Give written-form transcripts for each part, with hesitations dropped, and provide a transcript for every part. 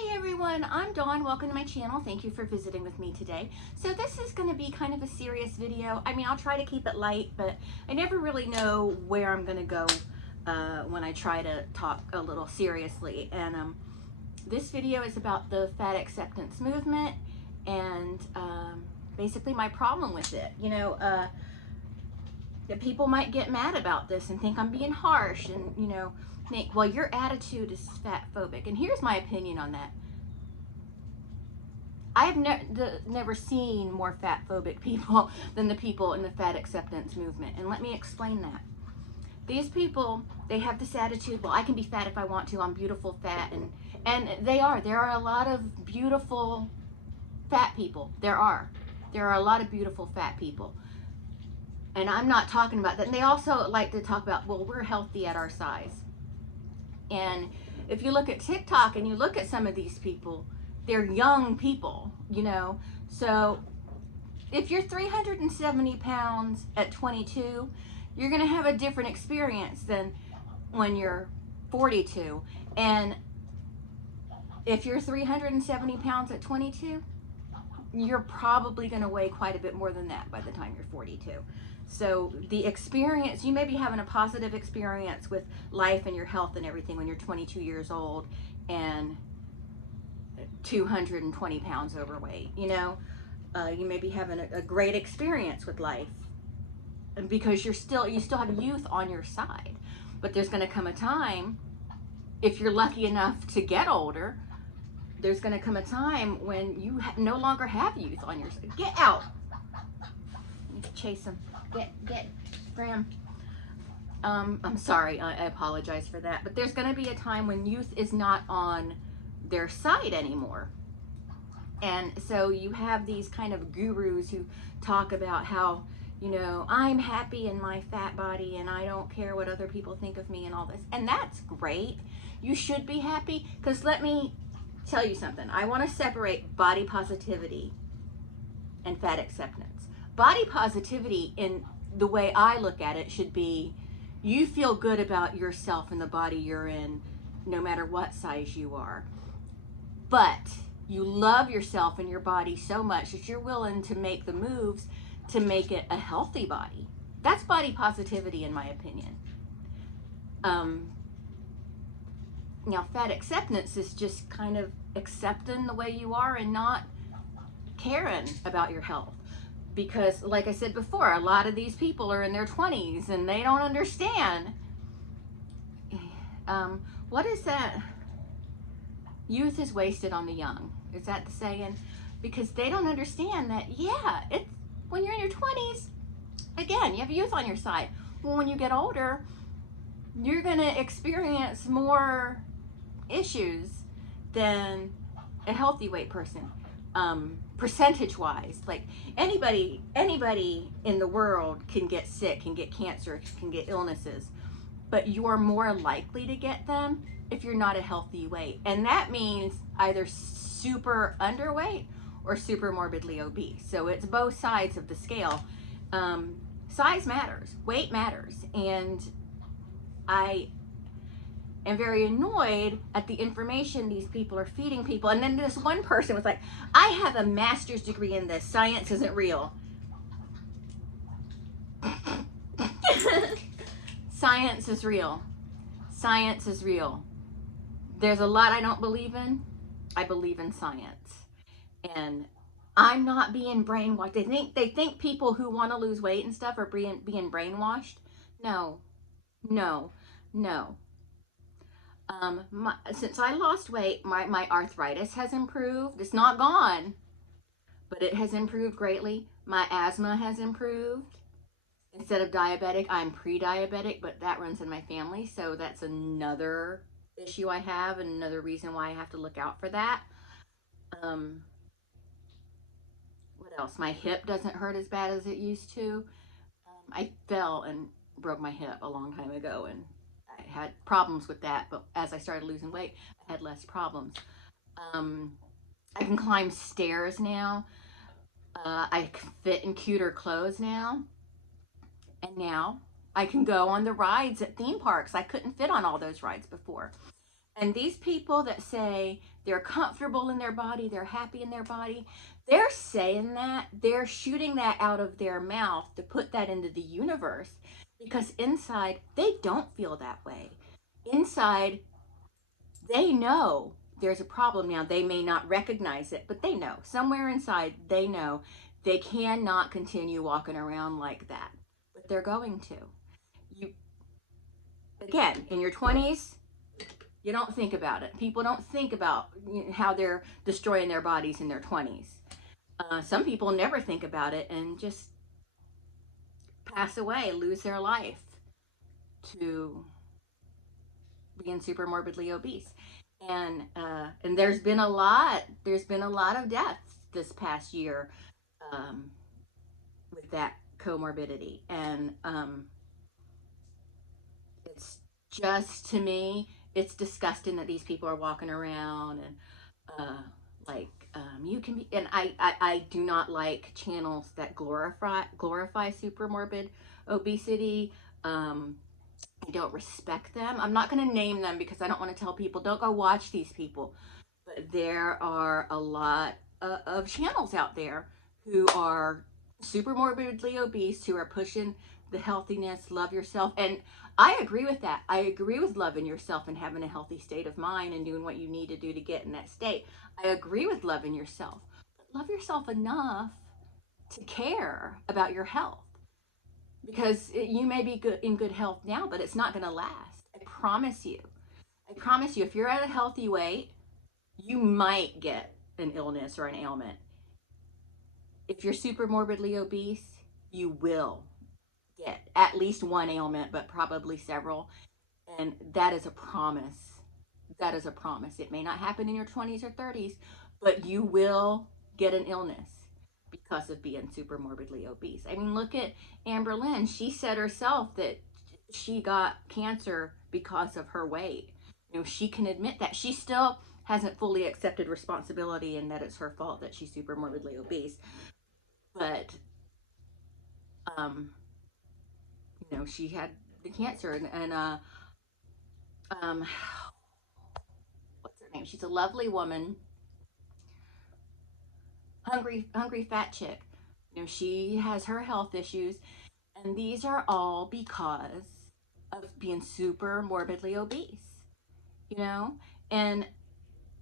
Hi everyone, I'm Dawn. Welcome to my channel. Thank you for visiting with me today. So this is going to be kind of a serious video. I mean, I'll try to keep it light, but I never really know where I'm going to go when I try to talk a little seriously. And this video is about the fat acceptance movement and basically my problem with it. That people might get mad about this and think I'm being harsh and, think, well, your attitude is fat phobic. And here's my opinion on that. I've never seen more fat phobic people than the people in the fat acceptance movement. And let me explain that. These people, they have this attitude, well, I can be fat if I want to. I'm beautiful fat. And they are. There are a lot of beautiful fat people. There are a lot of beautiful fat people. And I'm not talking about that. And they also like to talk about, well, we're healthy at our size. And if you look at TikTok and you look at some of these people, they're young people, So if you're 370 pounds at 22, you're going to have a different experience than when you're 42. And if you're 370 pounds at 22, you're probably going to weigh quite a bit more than that by the time you're 42. So the experience, you may be having a positive experience with life and your health and everything when you're 22 years old and 220 pounds overweight. You may be having a great experience with life because you still have youth on your side. But there's going to come a time, if you're lucky enough to get older, there's going to come a time when you no longer have youth on your side. Get out. Chase him. Get Graham. I'm sorry. I apologize for that. But there's going to be a time when youth is not on their side anymore. And so you have these kind of gurus who talk about how, I'm happy in my fat body and I don't care what other people think of me and all this. And that's great. You should be happy, because let me tell you something. I want to separate body positivity and fat acceptance. Body positivity, in the way I look at it, should be you feel good about yourself and the body you're in, no matter what size you are. But you love yourself and your body so much that you're willing to make the moves to make it a healthy body. That's body positivity, in my opinion. Now, fat acceptance is just kind of accepting the way you are and not caring about your health. Because, like I said before, a lot of these people are in their 20s and they don't understand. What is that? Youth is wasted on the young. Is that the saying? Because they don't understand that, yeah, it's when you're in your 20s, again, you have youth on your side. Well, when you get older, you're going to experience more issues than a healthy weight person. Percentage wise, like anybody in the world can get sick, can get cancer, can get illnesses, but you're more likely to get them if you're not a healthy weight. And that means either super underweight or super morbidly obese. So it's both sides of the scale. Size matters, weight matters. And I am very annoyed at the information these people are feeding people. And then this one person was like, I have a master's degree in this. Science isn't real. Science is real. Science is real. There's a lot I don't believe in. I believe in science. And I'm not being brainwashed. They think people who want to lose weight and stuff are being brainwashed. No. Since I lost weight, my arthritis has improved. It's not gone, but it has improved greatly. My asthma has improved. Instead of diabetic, I'm pre-diabetic, but that runs in my family, so that's another issue I have and another reason why I have to look out for that. What else? My hip doesn't hurt as bad as it used to. I fell and broke my hip a long time ago, and I had problems with that, but as I started losing weight, I had less problems. I can climb stairs now. I can fit in cuter clothes now. And now I can go on the rides at theme parks. I couldn't fit on all those rides before. And these people that say they're comfortable in their body, they're happy in their body, they're saying that, they're shooting that out of their mouth to put that into the universe, because inside they don't feel that way. Inside they know there's a problem. Now they may not recognize it, but they know somewhere inside, they know they cannot continue walking around like that, but they're going to. You, again, in your 20s, you don't think about it. People don't think about how they're destroying their bodies in their 20s. Some people never think about it and just pass away, lose their life to being super morbidly obese. And there's been a lot of deaths this past year, with that comorbidity. And it's just, to me, it's disgusting that these people are walking around and you can be, and I do not like channels that glorify super morbid obesity. I don't respect them. I'm not going to name them because I don't want to tell people don't go watch these people, but there are a lot of channels out there who are super morbidly obese, who are pushing the healthiness, love yourself. And I agree with that. I agree with loving yourself and having a healthy state of mind and doing what you need to do to get in that state. I agree with loving yourself, but love yourself enough to care about your health, because you may be in good health now, but it's not going to last. I promise you. I promise you, if you're at a healthy weight, you might get an illness or an ailment. If you're super morbidly obese, you will get at least one ailment, but probably several. And that is a promise. That is a promise. It may not happen in your 20s or 30s, but you will get an illness because of being super morbidly obese. I mean, look at Amber Lynn. She said herself that she got cancer because of her weight. You know, she can admit that. She still hasn't fully accepted responsibility and that it's her fault that she's super morbidly obese. But, she had the cancer, and what's her name? She's a lovely woman, hungry fat chick. She has her health issues, and these are all because of being super morbidly obese. And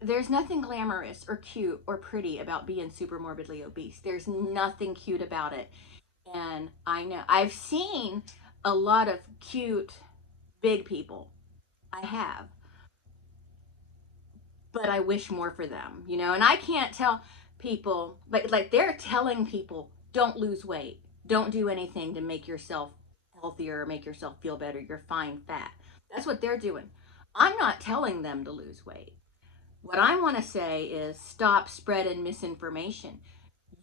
there's nothing glamorous or cute or pretty about being super morbidly obese. There's nothing cute about it. And I know I've seen a lot of cute big people. I have. But I wish more for them, and I can't tell people, like they're telling people, don't lose weight. Don't do anything to make yourself healthier or make yourself feel better. You're fine fat. That's what they're doing. I'm not telling them to lose weight. What I want to say is stop spreading misinformation.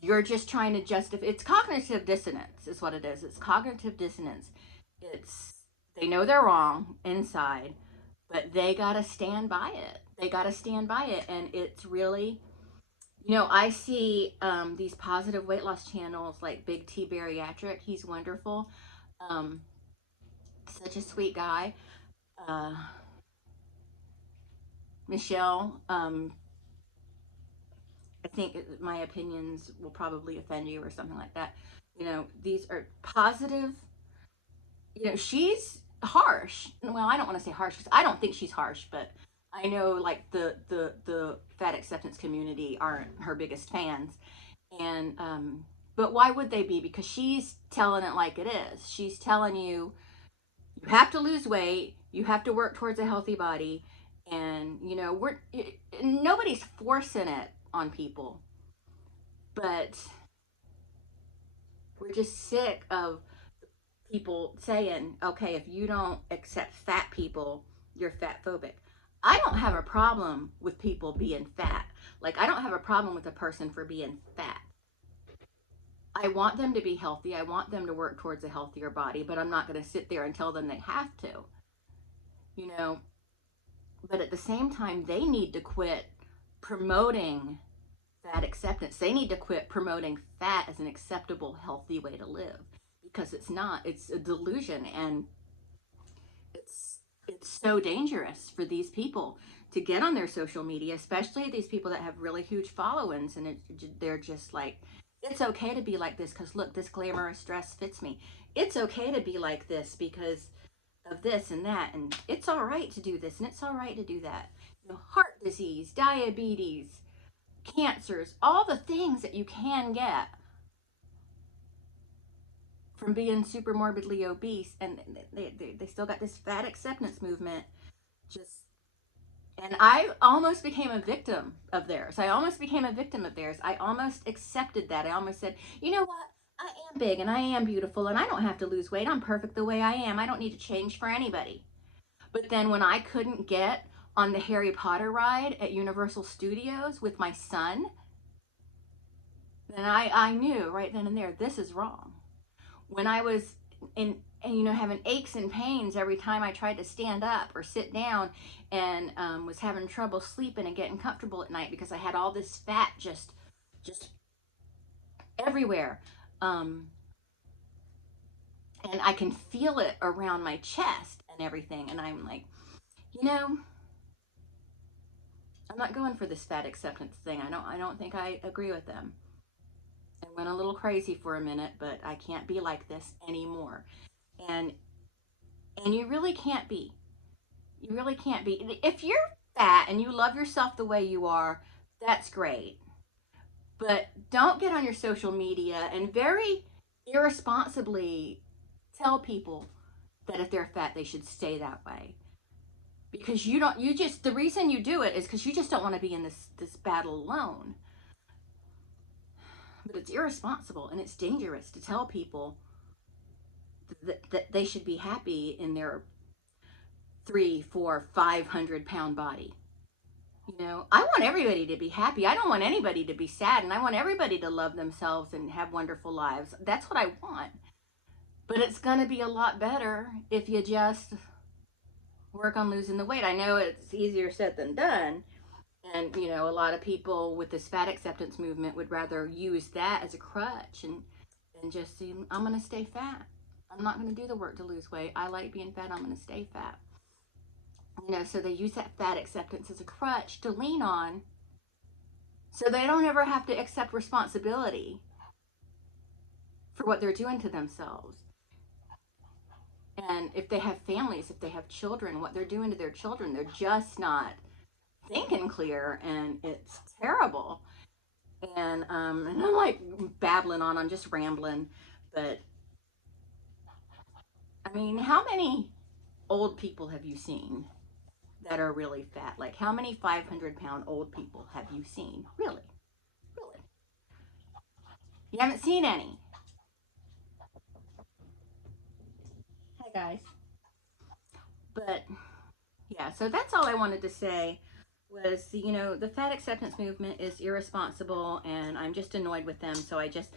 You're just trying to justify. It's cognitive dissonance is what it is. It's cognitive dissonance. They know they're wrong inside, but they got to stand by it. They got to stand by it. And it's really, I see these positive weight loss channels like Big T Bariatric. He's wonderful. Such a sweet guy. Michelle, I think my opinions will probably offend you or something like that. These are positive. She's harsh. Well, I don't want to say harsh because I don't think she's harsh, but I know like the fat acceptance community aren't her biggest fans. And but why would they be? Because she's telling it like it is. She's telling you have to lose weight, you have to work towards a healthy body, and nobody's forcing it on people. But we're just sick of people saying, okay, if you don't accept fat people, you're fat phobic. I don't have a problem with people being fat. Like, I don't have a problem with a person for being fat. I want them to be healthy. I want them to work towards a healthier body, but I'm not going to sit there and tell them they have to. But at the same time, they need to quit promoting fat acceptance. They need to quit promoting fat as an acceptable, healthy way to live, because it's not. It's a delusion, and it's so dangerous for these people to get on their social media, especially these people that have really huge followings, and they're just like, it's okay to be like this because look, this glamorous dress fits me. It's okay to be like this because of this and that, and it's all right to do this and it's all right to do that. You know, heart disease, diabetes, cancers, all the things that you can get from being super morbidly obese, and they still got this fat acceptance movement. Just, and I almost became a victim of theirs. I almost became a victim of theirs. I almost accepted that. I almost said, you know what? I am big and I am beautiful and I don't have to lose weight. I'm perfect the way I am. I don't need to change for anybody. But then when I couldn't get on the Harry Potter ride at Universal Studios with my son, then I knew right then and there, this is wrong. When I was in, and, you know, having aches and pains every time I tried to stand up or sit down, and was having trouble sleeping and getting comfortable at night because I had all this fat just everywhere. Um, and I can feel it around my chest and everything. And I'm like, you know, I'm not going for this fat acceptance thing. I don't think I agree with them. I went a little crazy for a minute, but I can't be like this anymore. And you really can't be. You really can't be. If you're fat and you love yourself the way you are, that's great. But don't get on your social media and very irresponsibly tell people that if they're fat, they should stay that way. Because you just, the reason you do it is because you just don't want to be in this battle alone. But it's irresponsible and it's dangerous to tell people that they should be happy in their 3, 4, 500 pound body. You know, I want everybody to be happy. I don't want anybody to be sad, and I want everybody to love themselves and have wonderful lives. That's what I want. But it's going to be a lot better if you just work on losing the weight. I know it's easier said than done. And, you know, a lot of people with this fat acceptance movement would rather use that as a crutch and just say, I'm going to stay fat. I'm not going to do the work to lose weight. I like being fat. I'm going to stay fat. You know, so they use that fat acceptance as a crutch to lean on so they don't ever have to accept responsibility for what they're doing to themselves. And if they have families, if they have children, what they're doing to their children, they're just not thinking clear, and it's terrible. And I'm like babbling on, I'm just rambling, but I mean, how many old people have you seen that are really fat? Like, how many 500-pound old people have you seen? Really? Really? You haven't seen any. Hi, guys. But yeah, so that's all I wanted to say was, you know, the fat acceptance movement is irresponsible and I'm just annoyed with them. So I guess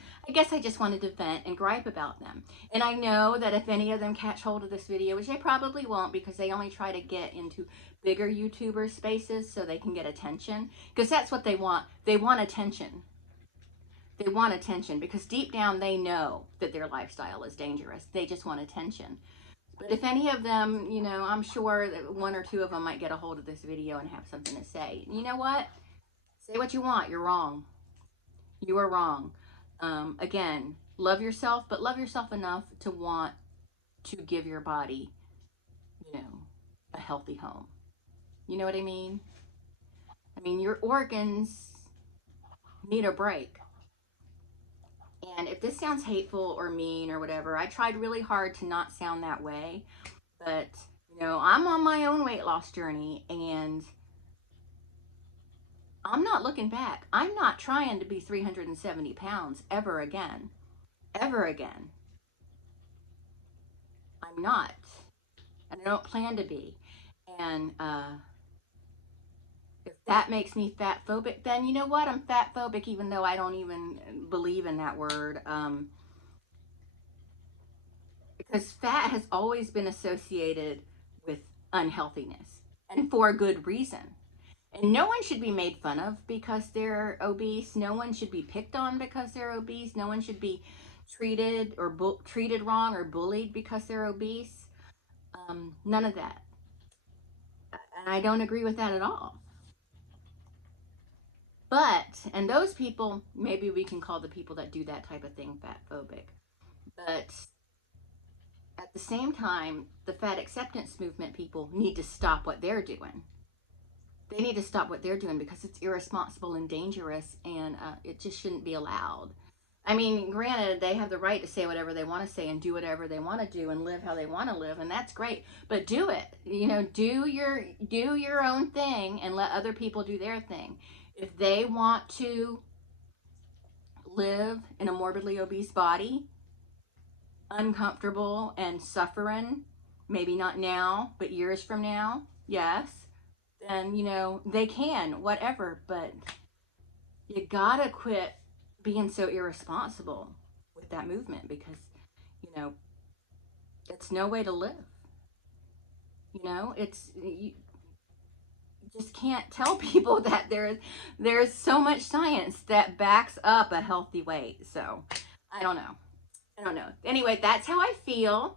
I just wanted to vent and gripe about them. And I know that if any of them catch hold of this video, which they probably won't because they only try to get into bigger YouTuber spaces so they can get attention, because that's what they want. They want attention. They want attention because deep down they know that their lifestyle is dangerous. They just want attention. But if any of them, you know, I'm sure that 1 or 2 of them might get a hold of this video and have something to say. You know what? Say what you want. You're wrong. You are wrong. Again, love yourself, but love yourself enough to want to give your body, you know, a healthy home. You know what I mean? I mean, your organs need a break. And if this sounds hateful or mean or whatever, I tried really hard to not sound that way. But, you know, I'm on my own weight loss journey and I'm not looking back. I'm not trying to be 370 pounds ever again. Ever again. I'm not. And I don't plan to be. And if that makes me fat phobic, then you know what? I'm fat phobic even though I don't even believe in that word. Because fat has always been associated with unhealthiness, and for a good reason. And no one should be made fun of because they're obese. No one should be picked on because they're obese. No one should be treated wrong or bullied because they're obese. None of that. And I don't agree with that at all. But, and those people, maybe we can call the people that do that type of thing fat phobic. But at the same time, the fat acceptance movement people need to stop what they're doing. They need to stop what they're doing because it's irresponsible and dangerous, and it just shouldn't be allowed. I mean, granted, they have the right to say whatever they want to say and do whatever they want to do and live how they want to live, and that's great. But do it. Do your own thing and let other people do their thing. If they want to live in a morbidly obese body, uncomfortable and suffering, maybe not now, but years from now, yes, then they can, whatever. But you gotta quit being so irresponsible with that movement, because you know it's no way to live. It's you just can't tell people that there's so much science that backs up a healthy weight. So I don't know. Anyway, that's how I feel.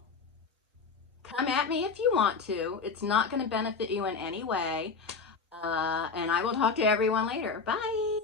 Come at me if you want to. It's not going to benefit you in any way. And I will talk to everyone later. Bye.